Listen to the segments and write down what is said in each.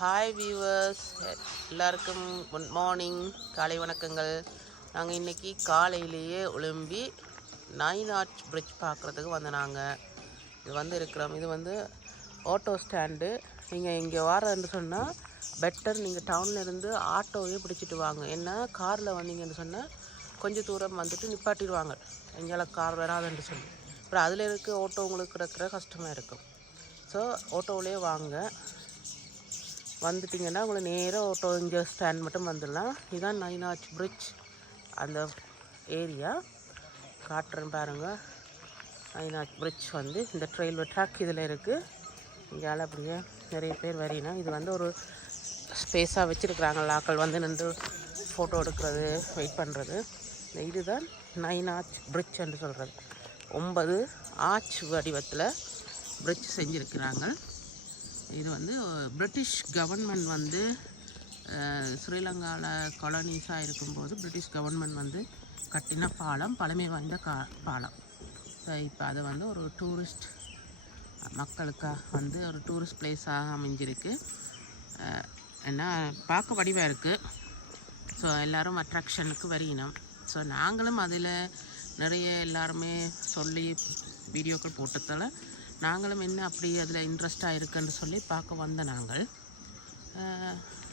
Hi viewers, எல்லாருக்கும் good morning, காலை வணக்கங்கள். நாங்கள் இன்றைக்கி காலையிலேயே எழும்பி நைன் ஆர்ச் பிரிட்ஜ் பார்க்குறதுக்கு இருக்கிறோம். இது வந்து ஆட்டோ ஸ்டாண்டு. நீங்கள் இங்கே வாரன்னு சொன்னால் பெட்டர் நீங்கள் டவுனில் இருந்து ஆட்டோவே பிடிச்சிட்டு வாங்க. ஏன்னா காரில் வந்தீங்கன்னு சொன்னால் கொஞ்சம் தூரம் வந்துட்டு நிப்பாட்டிடுவாங்க, எங்கேயால் கார் வராதுன்னு சொல்லி. அப்புறம் அதில் இருக்க ஆட்டோ உங்களுக்கு இருக்கிற கஷ்டமாக இருக்கும். ஸோ ஆட்டோவிலே வாங்க. வந்துட்டிங்கன்னா உங்களை நேராக ஆட்டோ இங்கே ஸ்டாண்ட் மட்டும் வந்துடலாம். இதுதான் நைன் ஆர்ச் பிரிட்ஜ் அந்த ஏரியா காட்டுறேன் பாருங்கள். நைன் ஆர்ச் பிரிட்ஜ் வந்து இந்த ரயில்வே ட்ராக் இதில் இருக்குது. இங்கால அப்படியே நிறைய பேர் வரீனா இது வந்து ஒரு ஸ்பேஸாக வச்சுருக்குறாங்க. ஆக்கள் வந்து நின்று ஃபோட்டோ எடுக்கிறது, வெயிட் பண்ணுறது. இதுதான் நைன் ஆர்ச் பிரிட்ஜ் என்று சொல்கிறது. 9 ஆர்ச் வடிவத்தில் பிரிட்ஜ் செஞ்சுருக்கிறாங்க. இது வந்து பிரிட்டிஷ் கவர்மெண்ட் வந்து ஸ்ரீலங்காவில் காலனிஸாக இருக்கும்போது பிரிட்டிஷ் கவர்மெண்ட் வந்து கட்டின பாலம், பழமை வாய்ந்த பாலம். ஸோ இப்போ அதை வந்து ஒரு டூரிஸ்ட் மக்களுக்காக வந்து ஒரு டூரிஸ்ட் பிளேஸாக அமைஞ்சிருக்கு. ஏன்னா பார்க்க வடிவாக இருக்குது. ஸோ எல்லோரும் அட்ராக்ஷனுக்கு வரையினோம். ஸோ நாங்களும் அதில் நிறைய எல்லாருமே சொல்லி வீடியோக்கள் போட்டதால் நாங்களும் என்ன அப்படி அதில் இன்ட்ரெஸ்டாக இருக்குன்னு சொல்லி பார்க்க வந்த நாங்கள்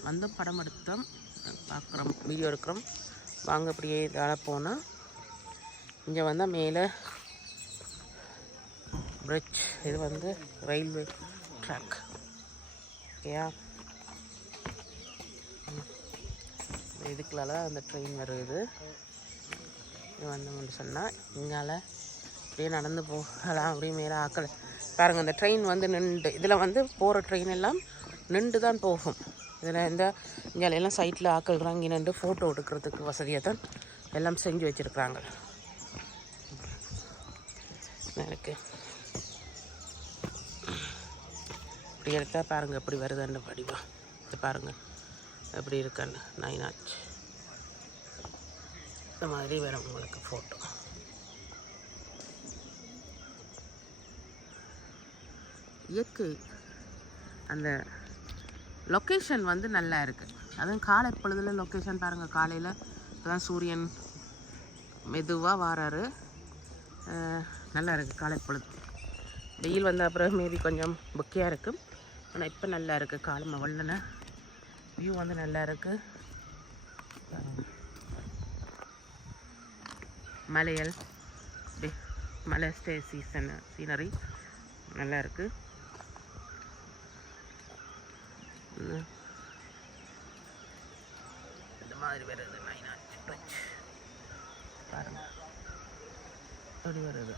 வந்து படம் எடுத்தோம், பார்க்குறோம், வீடியோ எடுக்கிறோம். வாங்க அப்படியே இதால் போனால் இங்கே வந்தால் மேலே பிரிட்ஜ். இது வந்து ரயில்வே ட்ராக். ஓகேயா, இதுக்குள்ளால அந்த ட்ரெயின் வருது. இது வந்தோம்னு சொன்னால் இங்கால அப்படியே நடந்து போகலாம். அப்படியே மேலே ஆக்கள் பாருங்கள். இந்த ட்ரெயின் வந்து நின்று இதில் வந்து போகிற ட்ரெயின் எல்லாம் நின்று தான் போகும். இதில் இங்கெல்லாம் சைட்டில் ஆக்கள் இறங்கி நின்று ஃபோட்டோ எடுக்கிறதுக்கு வசதியாக தான் எல்லாம் செஞ்சு வச்சுருக்குறாங்க. எனக்கு இப்படி எடுத்தால் பாருங்கள் எப்படி வருதுன்னு படிவா. இது பாருங்கள் எப்படி இருக்குன்னு. நைன் ஆர்ச் இந்த மாதிரி வரும் உங்களுக்கு ஃபோட்டோ. இயற்கை அந்த லொக்கேஷன் வந்து நல்லா இருக்குது. அதுவும் காலை பொழுதில் லொக்கேஷன் பாருங்கள். காலையில் இப்போதான் சூரியன் மெதுவாக வாராரு. நல்லா இருக்குது காலை பொழுது. வெயில் வந்த அப்புறம் மேபி கொஞ்சம் புக்கையாக இருக்கும். ஆனால் இப்போ நல்லா இருக்குது. காலை வெள்ளன வியூ வந்து நல்லா இருக்குது. மலையல் மலை சீனரி நல்லா இருக்குது. இந்த மாதிரி வருது நைன் ஆர்ச் பிரிட்ஜ். பாருங்கள் எப்படி வருது.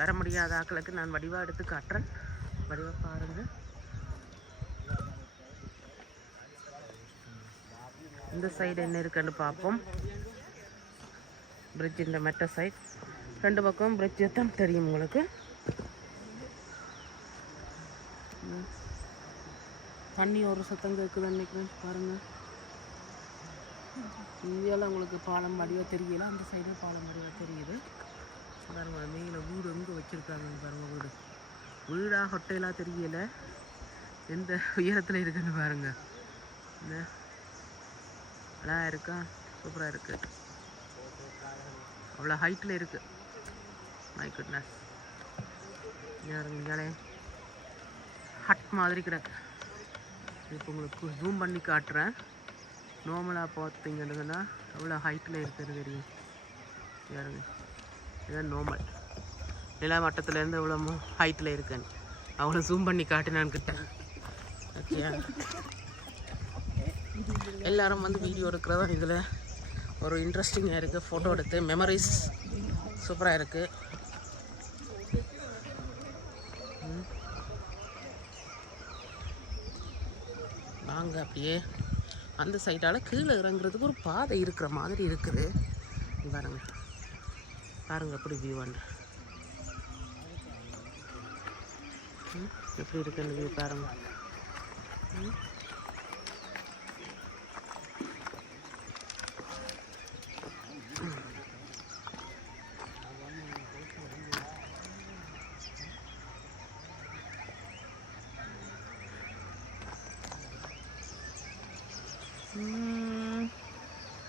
வர முடியாத ஆக்களுக்கு நான் வடிவாக எடுத்து காட்டுறேன். வடிவாக பாருங்கள். இந்த சைடு என்ன இருக்குன்னு பார்ப்போம். பிரிட்ஜ் இந்த மெட்ட சைட் ரெண்டு பக்கம் பிரிட்ஜ் தான் தெரியும் உங்களுக்கு. தண்ணி ஒரு சத்தம் கேட்குது நினைக்கிறேன். பாருங்கள், இங்கெல்லாம் உங்களுக்கு பாலம் வடிவாக தெரியல. அந்த சைடும் பாலம் வடிவாக தெரியுது. பாருங்கள் மேலே வீடு எங்கே வச்சுருக்காங்கன்னு பாருங்கள். வீடாக ஹொட்டையெல்லாம் தெரியலை. எந்த உயரத்தில் இருக்குன்னு பாருங்கள். இந்த அழகாக இருக்கா, சூப்பராக இருக்குது. அவ்வளோ ஹைட்டில் இருக்குது. My goodness. இங்கே ஹட் மாதிரி கிடக்கு. இப்போ உங்களுக்கு ஜூம் பண்ணி காட்டுறேன். நார்மலாக பார்த்தீங்கன்னா எவ்வளோ ஹைட்டில் இருக்குன்னு தெரியும். யாருங்க, இதுதான் நார்மல் நிலா மட்டத்துலேருந்து எவ்வளோ ஹைட்டில் இருக்குன்னு அவ்வளோ ஜூம் பண்ணி காட்டினான்னு கிட்ட. ஓகே, எல்லோரும் வந்து வீடியோ எடுக்கிறதா இதில் ஒரு இன்ட்ரெஸ்டிங்காக இருக்குது. ஃபோட்டோ எடுத்து மெமரிஸ் சூப்பராக இருக்குது. வாங்க அப்படியே அந்த சைடால் கீழே இறங்குறதுக்கு ஒரு பாதை இருக்கிற மாதிரி இருக்குது. பாருங்கள் பாருங்கள் எப்படி வியூ வந்து எப்படி இருக்குன்னு வியூ பாருங்கள்.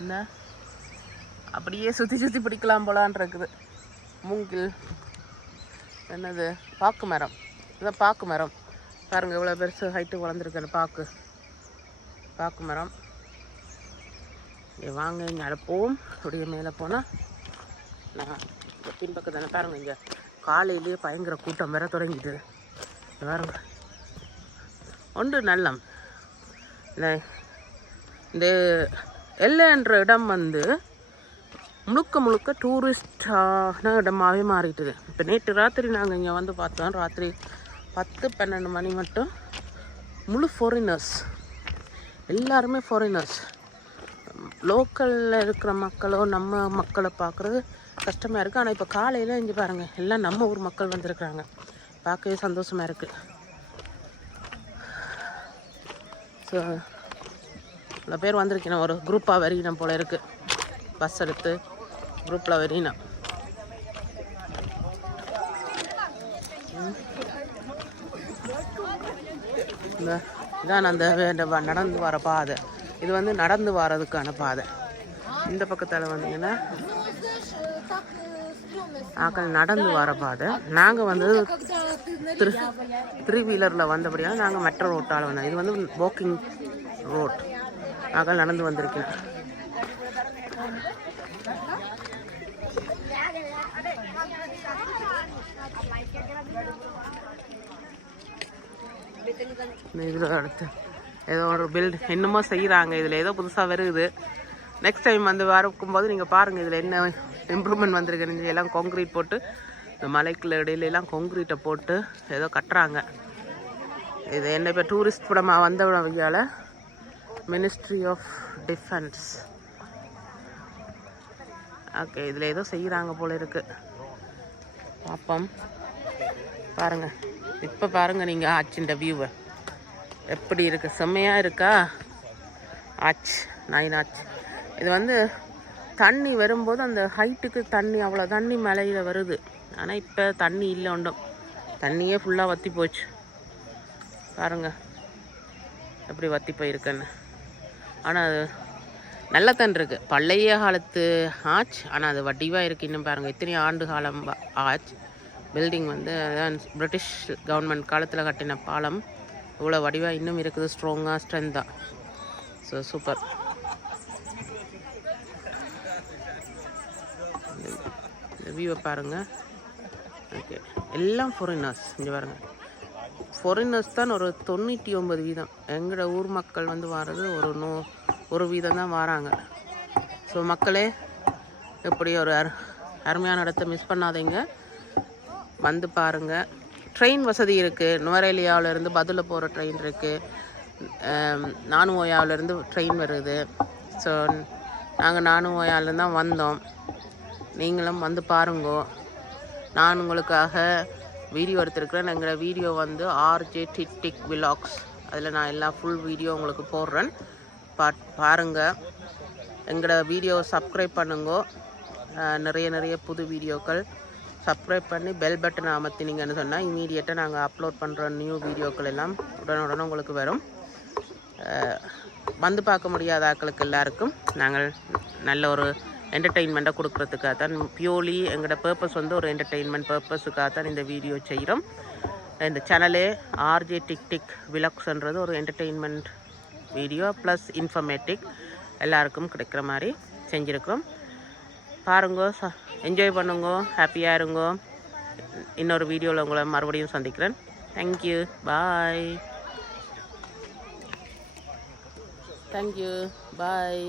இந்த அப்படியே சுற்றி சுற்றி பிடிக்கலாம் போலான் இருக்குது. மூங்கில் என்னது பாக்கு மரம், இதான் பாக்கு மரம் பாருங்கள் இவ்வளோ பெருசு ஹைட்டு வளர்ந்துருக்கு. பாக்கு மரம். வாங்க இங்கே அடைப்போம். அப்படியே மேலே போனால் நான் பின்பக்கத்தானே பாருங்கள். இங்கே காலையிலேயே பயங்கர கூட்டம் வேற தொடங்கிட்டு பாருங்க. ஒன்று நல்லம் இந்த எல்லைன்ற இடம் வந்து முழுக்க முழுக்க டூரிஸ்டான இடமாகவே மாறிட்டுது. இப்போ நேற்று ராத்திரி நாங்கள் இங்கே வந்து பார்த்தோம். ராத்திரி 10-12 மணி மட்டும் முழு ஃபாரினர்ஸ், எல்லாருமே ஃபாரினர்ஸ். லோக்கலில் இருக்கிற மக்களோ நம்ம மக்களை பார்க்குறது கஷ்டமாக இருக்குது. ஆனால் இப்போ காலையில் இங்கே பாருங்கள் எல்லாம் நம்ம ஊர் மக்கள் வந்திருக்கிறாங்க. பார்க்கவே சந்தோஷமாக இருக்குது. ஸோ இவ்வளோ பேர் வந்திருக்கணும். ஒரு குரூப்பாக வரையினம் போல் இருக்குது. பஸ் எடுத்து குரூப்பில் வரையினம். இதான் அந்த நடந்து வர பாதை. இது வந்து நடந்து வர்றதுக்கான பாதை. இந்த பக்கத்தில் வந்தீங்கன்னா ஆக்கள் நடந்து வர பாதை. நாங்கள் வந்து 3 வீலரில் வந்தபடியாக நாங்கள் மெட்ரோ ரோட்டால் வந்தோம். இது வந்து வாக்கிங் ரோட். ஆக்கள் நடந்து வந்திருக்கேன். இதில் அடுத்து ஏதோ ஒரு பில்ட் என்னமோ செய்கிறாங்க. இதில் ஏதோ புதுசாக வருது. நெக்ஸ்ட் டைம் வந்து வரக்கும்போது நீங்கள் பாருங்கள் இதில் என்ன இம்ப்ரூவ்மெண்ட் வந்திருக்கு. எல்லாம் கான்க்ரீட் போட்டு இந்த மலைக்குள்ள இடையிலெல்லாம் கான்க்ரீட்டை போட்டு ஏதோ கட்டுறாங்க. இது என்ன இப்போ டூரிஸ்ட் படமாக வந்தவங்களால் மினிஸ்ட்ரி ஆஃப் டிஃபென்ஸ். ஓகே, இதில் ஏதோ செய்கிறாங்க போல இருக்குது. பார்ப்போம். பாருங்கள் இப்போ பாருங்கள் நீங்கள் ஆச்சின்ற வியூவை எப்படி இருக்குது. செம்மையாக இருக்கா ஆச்சு. 9 ஆச்சு. இது வந்து தண்ணி வரும்போது அந்த ஹைட்டுக்கு தண்ணி அவ்வளோ தண்ணி மலையில் வருது. ஆனால் இப்போ தண்ணி இல்லை. ஒன்றும் தண்ணியே ஃபுல்லாக வற்றி போச்சு. பாருங்கள் எப்படி வற்றி போயிருக்குன்னு. ஆனால் அது நல்ல தண்ணி இருக்குது. பழைய காலத்து ஆச்சு. ஆனால் அது வடிவாக இருக்குது. இன்னும் பாருங்கள் எத்தனை ஆண்டு காலம் ஆச்சு. பில்டிங் வந்து அதான் பிரிட்டிஷ் கவர்மெண்ட் காலத்தில் கட்டின பாலம். இவ்வளோ வடிவாக இன்னும் இருக்குது. ஸ்ட்ராங்காக ஸ்ட்ரென்த்தாக. So super. இந்த வியூவை பாருங்கள். ஓகே, எல்லாம் ஃபாரினர்ஸ். இங்கே பாருங்கள், ஃபாரினர்ஸ் தான் ஒரு 99%. எங்களோட ஊர் மக்கள் வந்து வர்றது ஒரு வீதம் தான் வராங்க. ஸோ மக்களே எப்படி ஒரு அருமையான இடத்த மிஸ் பண்ணாதீங்க. வந்து பாருங்கள். ட்ரெயின் வசதி இருக்குது. நுவரேலியாவிலேருந்து பதில் போகிற ட்ரெயின் இருக்குது. நானுவோயாவிலேருந்து ட்ரெயின் வருது. ஸோ நாங்கள் நானுவோயாவிலேருந்து தான் வந்தோம். நீங்களும் வந்து பாருங்கோ. நான் உங்களுக்காக வீடியோ எடுத்துருக்கிறேன். எங்களோட வீடியோ வந்து RJ டிக் விலாக்ஸ். அதில் நான் எல்லா ஃபுல் வீடியோ உங்களுக்கு போடுறேன். பாருங்கள். எங்களோட வீடியோவை சப்ஸ்கிரைப் பண்ணுங்கோ. நிறைய புது வீடியோக்கள் சப்ஸ்கிரைப் பண்ணி பெல் பட்டனை அமர்த்தினீங்கன்னு சொன்னால் இமீடியட்டாக நாங்கள் அப்லோட் பண்ணுற நியூ வீடியோக்கள் எல்லாம் உடனுடனே உங்களுக்கு வரும். வந்து பார்க்க முடியாத ஆட்களுக்கு எல்லாருக்கும் நாங்கள் நல்ல ஒரு என்டர்டெயின்மெண்ட்டை கொடுக்குறதுக்காக தான், பியூர்லி எங்களோட பர்பஸ் வந்து ஒரு என்டர்டெயின்மெண்ட் பர்பஸுக்காக தான் இந்த வீடியோ செய்கிறோம். இந்த சேனலே RJ டிக் விலாக்ஸ்ன்றது ஒரு என்டர்டெயின்மெண்ட் வீடியோ ப்ளஸ் இன்ஃபர்மேட்டிவ் எல்லாருக்கும் கிடைக்கிற மாதிரி செஞ்சுருக்கிறோம். பாருங்கோ, என்ஜாய் பண்ணுங்க, ஹாப்பியாக இருங்கோ. இன்னொரு வீடியோவில் உங்களை மறுபடியும் சந்திக்கிறேன். தேங்க்யூ, பாய். தேங்க்யூ, பாய்.